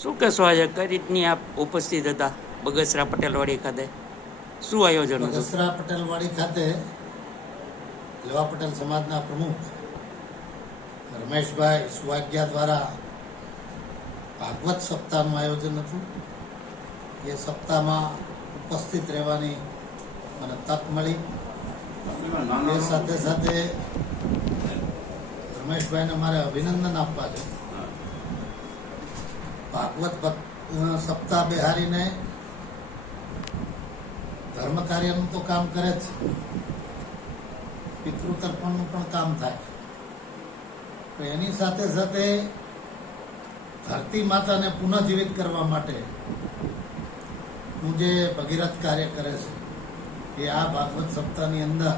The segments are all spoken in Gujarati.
શું કહેશો આજે કઈ રીતની આપ ઉપસ્થિત હતા બગસરા પટેલવાડી ખાતે? શું આયોજન હતું? બગસરા પટેલવાડી ખાતે લેવા પટેલ સમાજના પ્રમુખ રમેશભાઈ સુવાગ્યા દ્વારા ભાગવત સપ્તાહનું આયોજન હતું. એ સપ્તાહમાં ઉપસ્થિત રહેવાની મને તક મળી. એ સાથે સાથે રમેશભાઈને મારે અભિનંદન આપવા છે. ભાગવત સપ્તાહ બિહારીને ધર્મ કાર્યનું તો કામ કરે જ, પિતૃતર્પણનું પણ કામ થાય. તો એની સાથે સાથે ધરતી માતાને પુનઃજીવિત કરવા માટે હું જે ભગીરથ કાર્ય કરે છે એ આ ભાગવત સપ્તાહની અંદર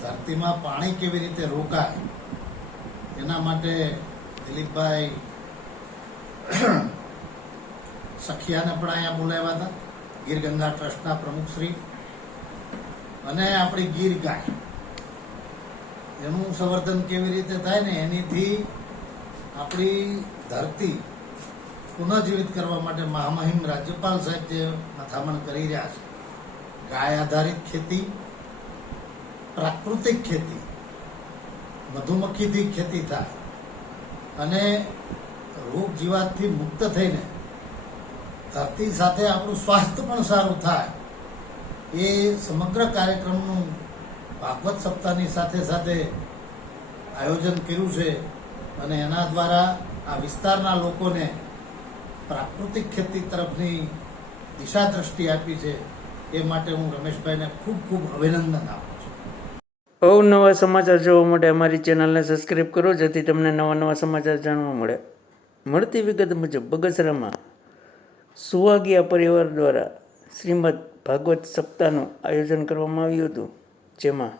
ધરતીમાં પાણી કેવી રીતે રોકાય એના માટે દિલીપભાઈ સખિયાને પણ અહીંયા બોલાવ્યા હતા, ગીર ગંગા ટ્રસ્ટના પ્રમુખશ્રી, અને આપણી ગીર ગાય એનું સંવર્ધન કેવી રીતે થાય ને એનીથી આપણી ધરતી પુનઃજીવિત કરવા માટે મહામહિમ રાજ્યપાલ સાહેબ જે મથામણ કરી રહ્યા છે, ગાય આધારિત ખેતી, પ્રાકૃતિક ખેતી, મધુમક્ખીથી ખેતી થાય અને રોગ જીવાતથી મુક્ત થઈને ધરતી સાથે આપણું સ્વાસ્થ્ય પણ સારું થાય, એ સમગ્ર કાર્યક્રમનું ભાગવત સપ્તાહની સાથે સાથે આયોજન કર્યું છે. અને એના દ્વારા આ વિસ્તારના લોકોને પ્રાકૃતિક ખેતી તરફની દિશા દ્રષ્ટિ આપી છે. એ માટે હું રમેશભાઈને ખૂબ ખૂબ અભિનંદન આપું છું. અવનવા સમાચાર જોવા માટે અમારી ચેનલને સબસ્ક્રાઈબ કરો, જેથી તમને નવા સમાચાર જાણવા મળે. મળતી વિગત મુજબ બગસરામાં સુવાગિયા પરિવાર દ્વારા શ્રીમદ ભાગવત સપ્તાહનું આયોજન કરવામાં આવ્યું હતું, જેમાં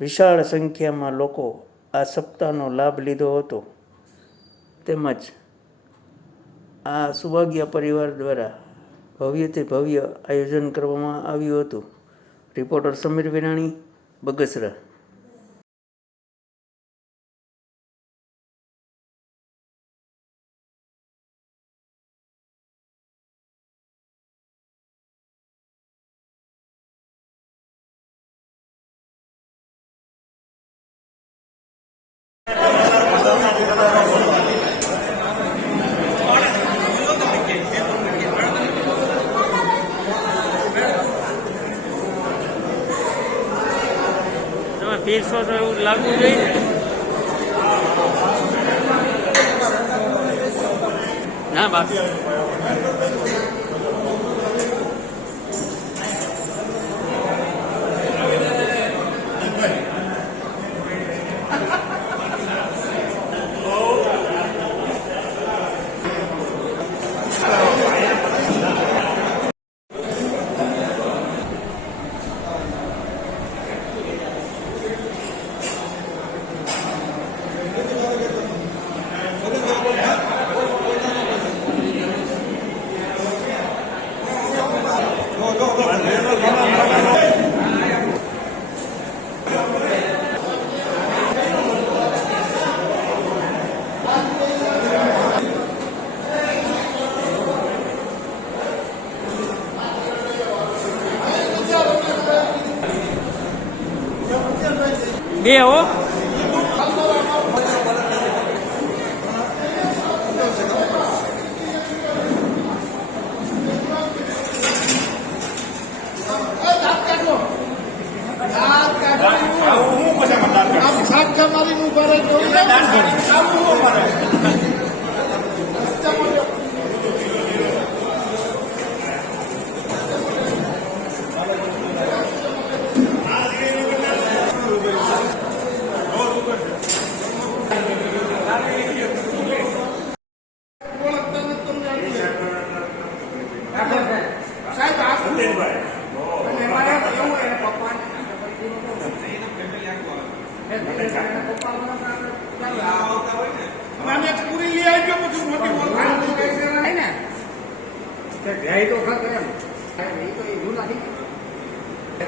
વિશાળ સંખ્યામાં લોકો આ સપ્તાહનો લાભ લીધો હતો. તેમજ આ સુવાગિયા પરિવાર દ્વારા ભવ્યથી ભવ્ય આયોજન કરવામાં આવ્યું હતું. રિપોર્ટર સમીર વિરાણી, બગસરા. તમે પીરસો તો એવું લાગવું જોઈએ ને? ના બાકી બે હો. તો